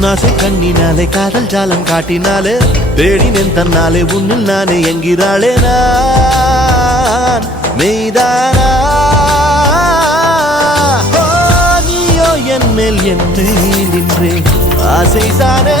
உன்னாசை கண்ணினாலே காதல் ஜாலம் காட்டினாலே தேடினேன் தன்னாலே உன்னில் நானே என்கிறாளே நான் மெய்தானா நீயோ என் மேல் என்றே நின்றே ஆசை தானே